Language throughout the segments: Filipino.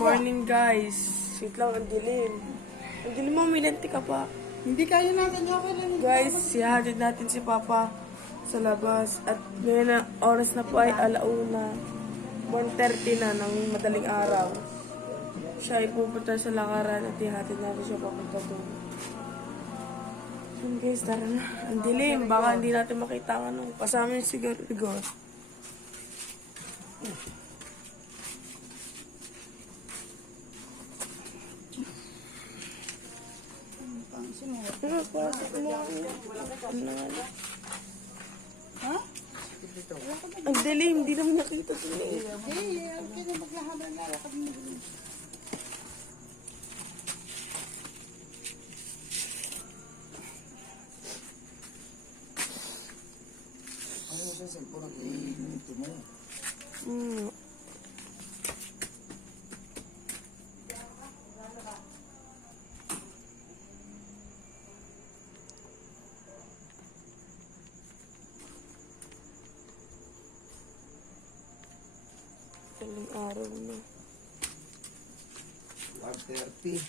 Morning guys. Wait lang, ang dilim. Ang dilim mo, may lente ka pa. Hindi kaya natin okay lang. Guys, sihatid natin si Papa sa labas. At ngayon na oras na po ay 1:30 na ng madaling araw. Siya ay pupunta sa lakaran at ihatid natin siya papunta doon. So guys, tara na. Ang dilim. Baka hindi natin makita ang ano. Kasama yung siguro. Pasok mo. Ha? Ang dilim. Hindi naman nakita ito. Kaya maglahaban na. Lakad mo. Ano siya sa purang iinito mo? Daling araw na. 1:30.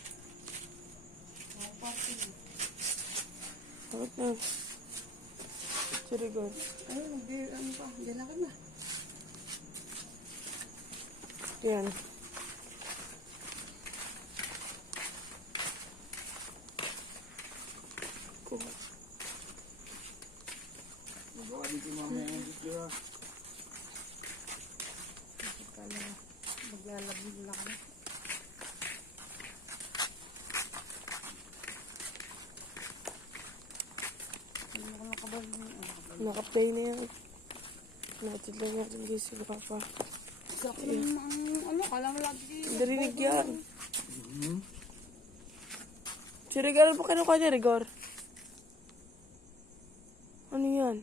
Bakit na? Sirigon. Ay, ano pa? Diyan na ka na. Yan. Magawa dito mamaya yung video ha. Maglalabog na ka na. Naka-play na yan. Natin lang natin guys si Papa. Sakto ano, kala mo lagi. Darinig yan. Si Rigor, pa kinuha niya, Rigor? Ano yan?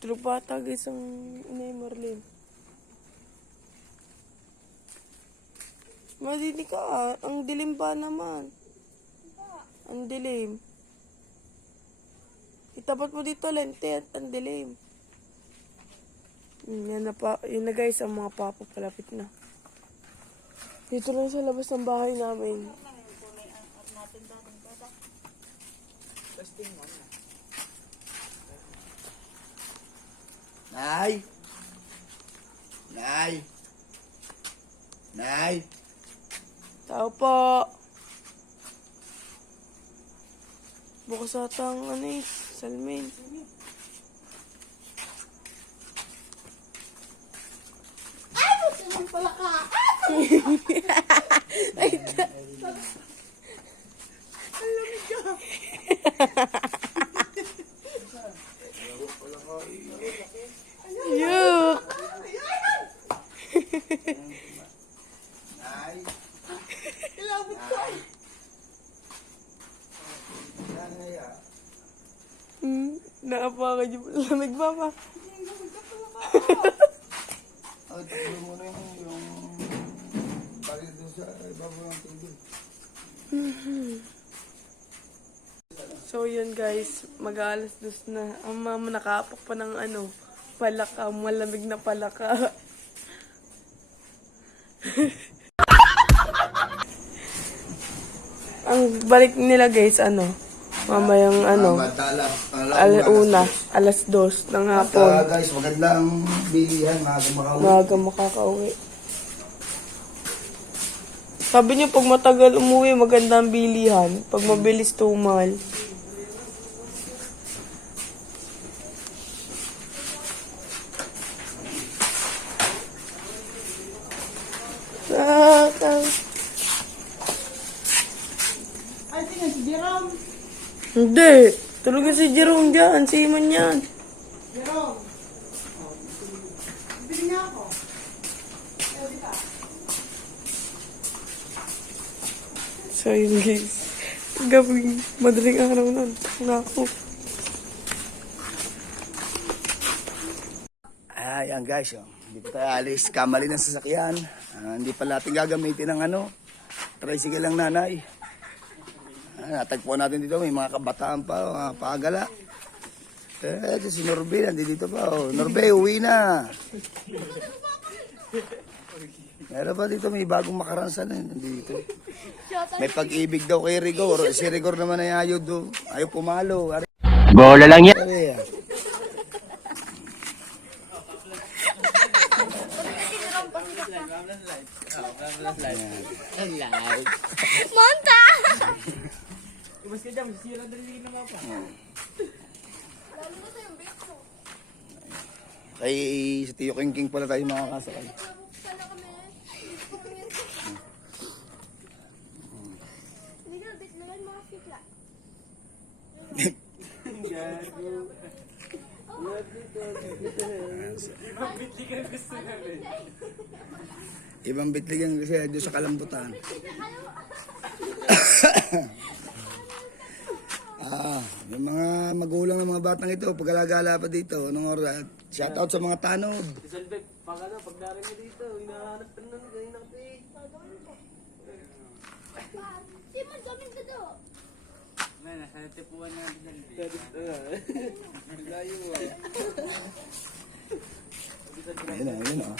Tulog bata guys ang inay Marlene. Madinig ka ah. Ang dilim pa naman. Ang dilim. Itapat mo dito lente at ang dilim. Yan na pa. Yun na guys, ang mga papa palapit na. Dito lang sa labas ng bahay namin. Nay! Nay! Nay! Tao po. Bukas ata ang ano eh, salmin. Ay, naman pala ka! Ay, Ang lamig ka! Yuck! Nay! Ilabot ka! Nanay ah. Naapakan yung lamig ba pa? Oh, takbo mo na yung pari doon sa ibabaw ng tubig. So yun guys, mag-aalas dos na. Ang mama nakapak pa ng ano, palaka, malamig na palaka. Ang balik nila guys, ano, mamayang ano, alas 2 ng hapon. Guys, magandang bilihan, makakauwi. Maaga makakauwi. Sabi niyo, pag matagal umuwi, maganda ang bilihan. Pag mabilis, tumal. Ay, tingnan si Jerome. Hindi. Tulog na si Jerome dyan. Si Iman yan. Jerome. Bili niya ako. So yun guys. Gabing madaling araw nun. Nako. Ayan guys, oh. Hindi pa tayo alis. Kamali ng sasakyan. Hindi pa natin gagamitin ng ano. Tricycle lang nanay. Natagpuan natin dito, may mga kabataan pa, mga pagala. Ito si Norbe, nandito pa. Oh. Norbe, uwi na. Meron pa dito, may bagong makaransan na nandito. May pag-ibig daw kay Rigor. Si Rigor naman ay ayaw do. Ayaw pumalo. Bola lang yan. Monta! Kay si Tio King King pala tayo makakasakay. Ibang bitligan kasi doon sa kalambutan. Yung mga magulang ng mga batang ito, pag-alagala pa dito, anong oras? Shoutout sa mga tanod. Pag darin mo dito, hinahanap ka na ng natin. Simon, gamit ka daw. Nasa tipuan natin. Layo Ayun o.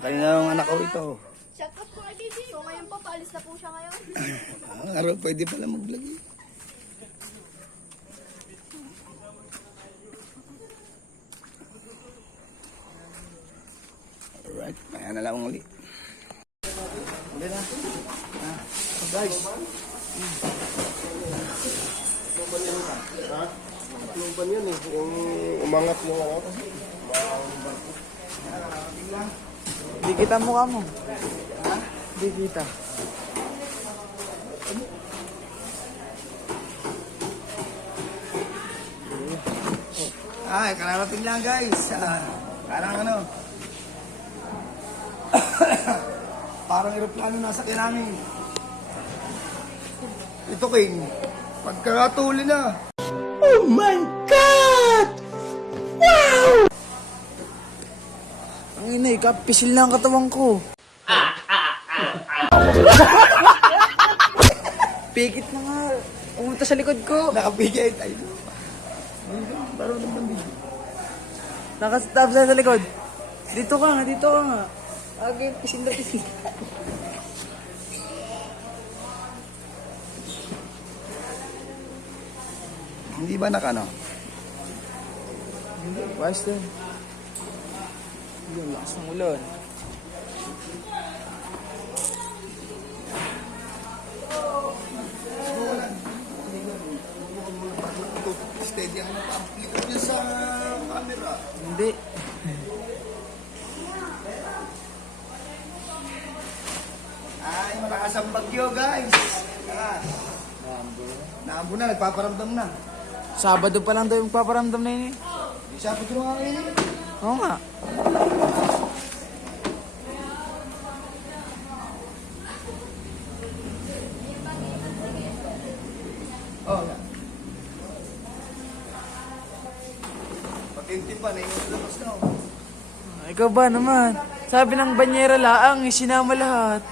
Kanina yung anak ko ito. Shoutout po kay Bibi. So ngayon pa, paalis na po siya ngayon. Araw, pwede pala mag-vlog eh. Alright, kaya na lang ulit. Ulit na. Guys. Yung ban yan eh, yung umangat yung ano. Di kita mukha mo. Di kita. Ay, kararating lang guys. Parang ano. Parang aeroplano nasa kaya namin. Ito King, pagkakatuli na. Oh my God! Wow! Ang ina, ikapisil na ang katawan ko. Pikit na nga. Umunta sa likod ko. Nakapigay tayo. Parang naman dito. Nakastop sa likod. Dito ka nga, dito ka nga. Okay, pisil na pisil. Hindi ba nakano? Wise din. Yung lakas ng ulan. Steady ang pag-likod niya sa camera. Hindi. Ay, malakas ang bagyo guys. Naambo na, nagpaparamdam na. Sabado pa lang daw yung paparamdam na yun eh. Di sabi ko nga ngayon eh. Oo nga. Oh, yeah. Patinti pa, naiinulabas na oh. Ikaw ba naman? Sabi ng banyera laang, isinama lahat.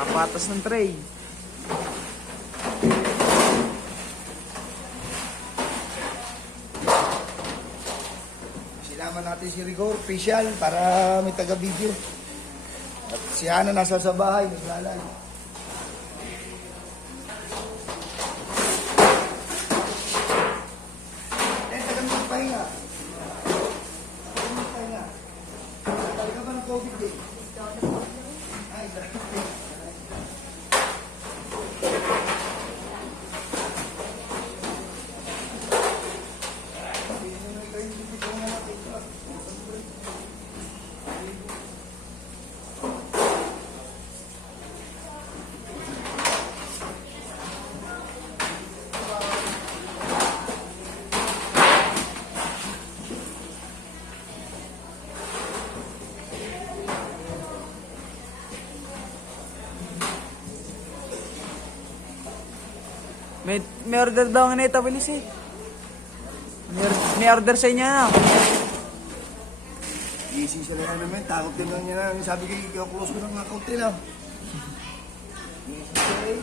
Papatas ng tray. Silaman natin si Rigor, official, para may taga-video. At si Hana nasa sa bahay, naglalay. Taga magpahinga. Taga magpahinga. Talaga ba ng COVID eh? Ay, May order daw nga nito, bilis eh. May order sa inyo na. Easy siya na naman. Takot din lang niya na. Sabi ko, close ko ng account nila. Easy siya eh.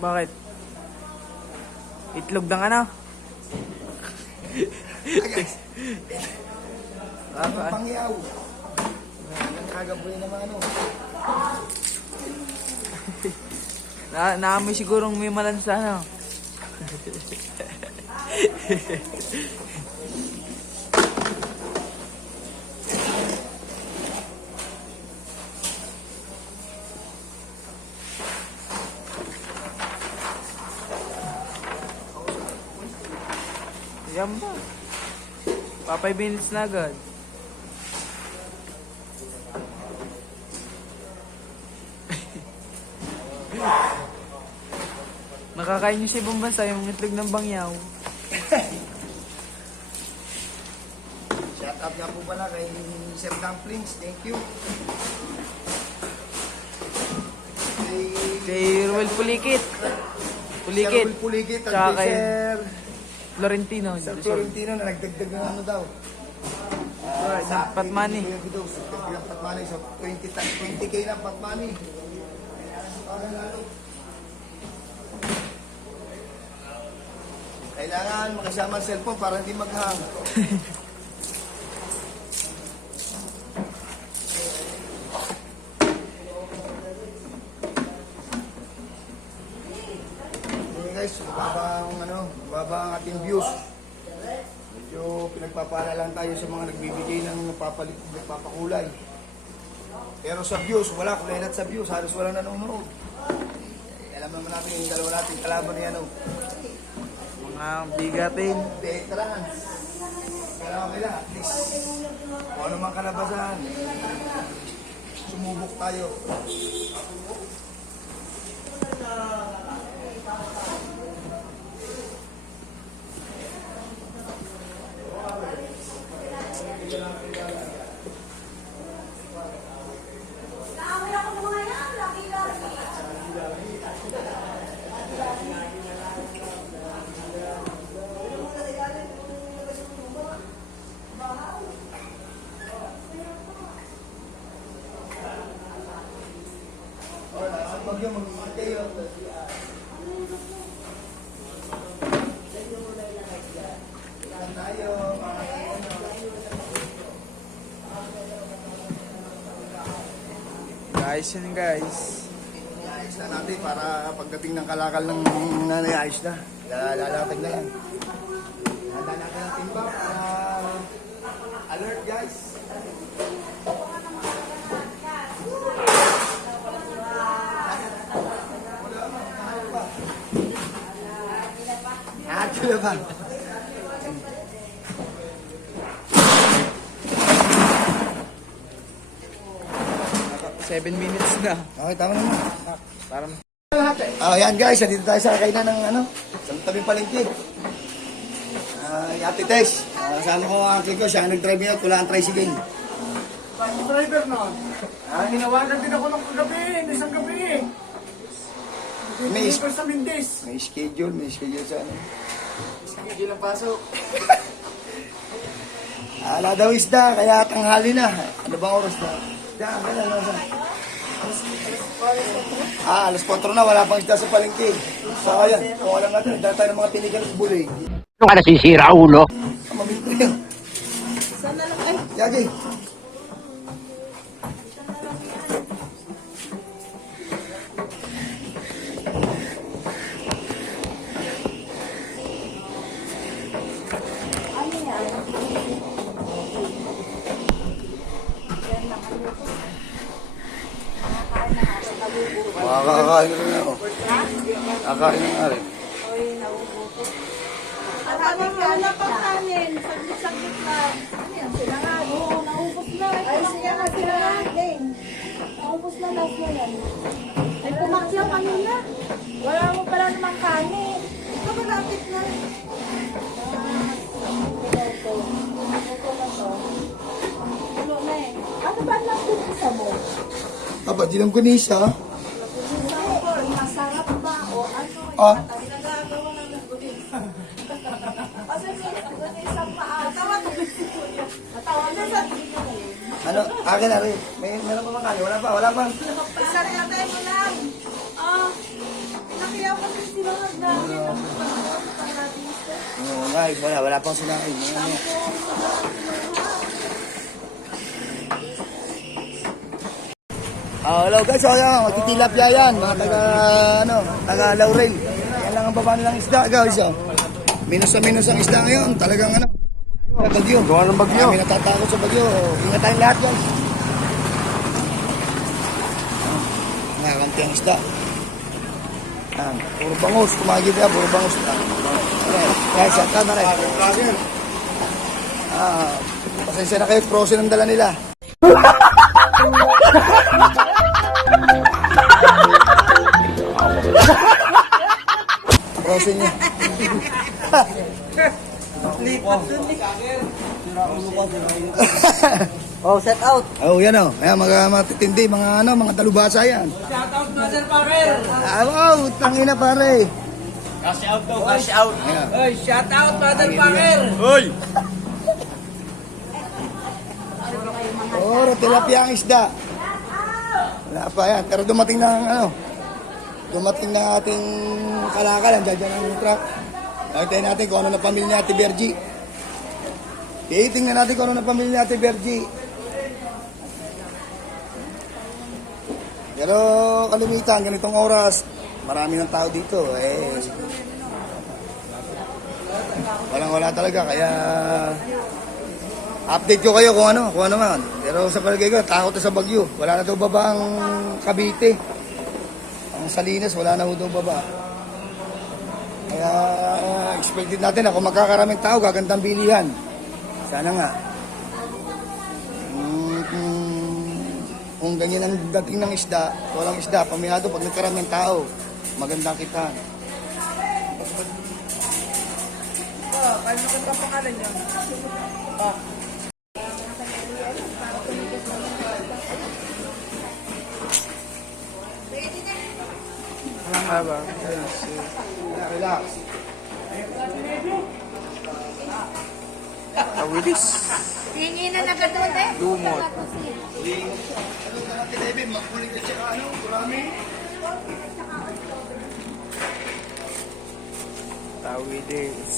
Bakit? Itlog ng ano? Ang pangyaw. Ang kagaboy naman ano. Naamoy sigurong may malansa, ano? Yan ba? Pa 5 minutes na agad. Nakakain niyo sa ibang bansa yung itlog ng bangyaw. Shout out nga po pala kay Sir Dumplings. Thank you. Kay Ruel Pulikit. Pulikit. Pulikit. Tsaka At kay kay Sir Florentino. Sir Florentino na nagdagdag ng ano daw. Ng Patmani. Nagdagdag ng Patmani. So 20k ng Patmani. Kailangan makasama ang cellphone para hindi mag-hang. Okay guys, baba ang ating views. Medyo pinagpapala lang tayo sa mga nagbibigay ng nagpapakulay. Pero sa views, wala kulelat sa views, halos walang nanonood. Alam naman natin yung dalawa natin kalaban na yan. Mga bigatin. Veterans. Kaya okay lang, at least kung ano mang kalabasan, sumubok tayo. Guys, yun guys. Ayos na natin para pagdating ng kalakal ng nanay, ayos na. Lalatag na lang. Handa natin ang timba para alert guys. Akila ba? 7 minutes na. Okay, tama naman. Para Yan guys, dito tayo sa kainan ng sa tabing palengke. Ate Tess, kasama ko ang uncle ko, siya ang nag-drive niya, wala ang tricycle. Ang driver noon. Ginawagan din ako ng kagabi, isang gabi. May, Dito sa Mindes. may schedule sa ano. Hindi lang pasok. Ala daw isda, kaya tanghali na. Ano bang oras na? Alas 4 na, wala pang isda sa palengke. So ayan, kung alam natin, dahil tayo ng mga tinigal at bulig. Ano ka nasisira, ulo? Mamit ko yun. Sana lang ay. Yagi. Makakakain rin ako. Kakain ng ari. Wala pang kanin. Saglit-saglit lang. Ano yan? Sila nga. Oo, naubos na. Ay, siya nga sila nga. Naubos na last na yan. Ay, pumakyaw kanina. Wala mo pala namang kanin. Ikaw malapit na. Ano na eh. Ano ba lang sa mo? Aba, di lang kunisa. Masarap ba? O ano? Ah, Kasi may isang maasawa. Natawa na sa ano? Akin na rin. Meron pa makali? Wala pa, wala pa. isa rin natin mo lang. Ah, nakiyaw ko si Sinunod na. Oo nga, wala pang sinain. Ano? Hello guys, so yan, magtitilapia yan, mga taga Laurel. Yan lang ang baba nilang isda guys. Oh. Minus na minus ang isda ngayon, talagang bagyo. Gawa ng bagyo. Kami natatakot sa bagyo. Ingat tayong lahat guys. Nakakanti ang isda. Puro bangus, kumagid ka, puro bangus. Guys, shut down na rin. Pasensya na kayo, frozen ang dala nila. Frozen niya. Oh, set out. Oh, yan o. Ayan, mga matitindi, mga talubasa yan. Shout out, Mother Parker. Wow, tangina pare. Cash out daw, cash out. Ayan. Oy, shout out, Mother Parker. Oh, tilapia ang isda. Wala pa yan. Pero dumating na ating kalakalan. Diyan ang truck. Nakitayin natin kung ano na pamilya ni Ate Bergie. Tingnan natin kung ano na pamilya ni Ate Bergie. Pero kalimitan, ganitong oras, marami ng tao dito. Walang-wala talaga. Kaya update ko kayo kung ano man. Pero sa palagay ko, takot na sa bagyo. Wala na daw baba ang Cavite. Ang Salinas, wala na daw baba. Kaya expected natin na kung magkakaraming tao, gagandang bilihan. Sana nga. Kung ganyan ang dating ng isda, walang isda, pamihado pag nagkaraming tao, magandang kitaan. Ano ka pangalan niyo? Ang haba. Relax. Tawilis. Hingi na nagadun eh. Lumot. Makulit ka siya, marami. Tawilis.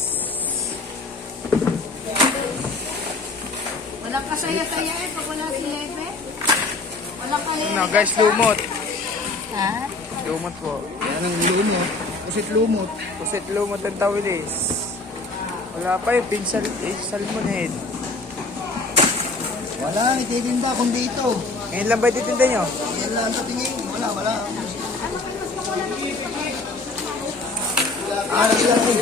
Walang kasaya-saya eh pag wala si Lepe. Walang kaya. Ano guys, lumot. Ha? Lumot po. Yan ang lumot. Kusit lumot. Pusit lumot ang tawilis. Wala pa yung pinsal, salmon head. Wala, ititinda kundi ito. Ngayon lang ba ititinda nyo? Yan lang sa tingin. Wala. Nagsilang rin.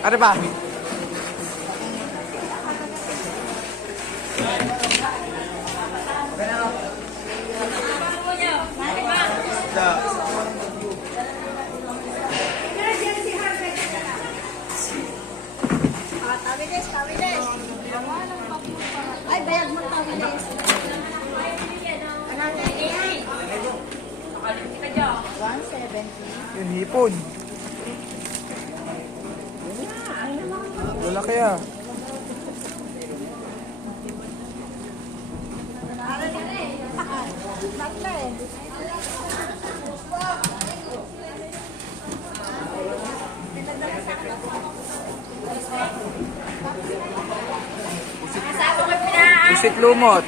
Ano ba? Tawilis. Ay, bayag mo tawilis. Ano yan? 170. Yung hipon. Wala kaya. Tatlo eh. Pusit lumot.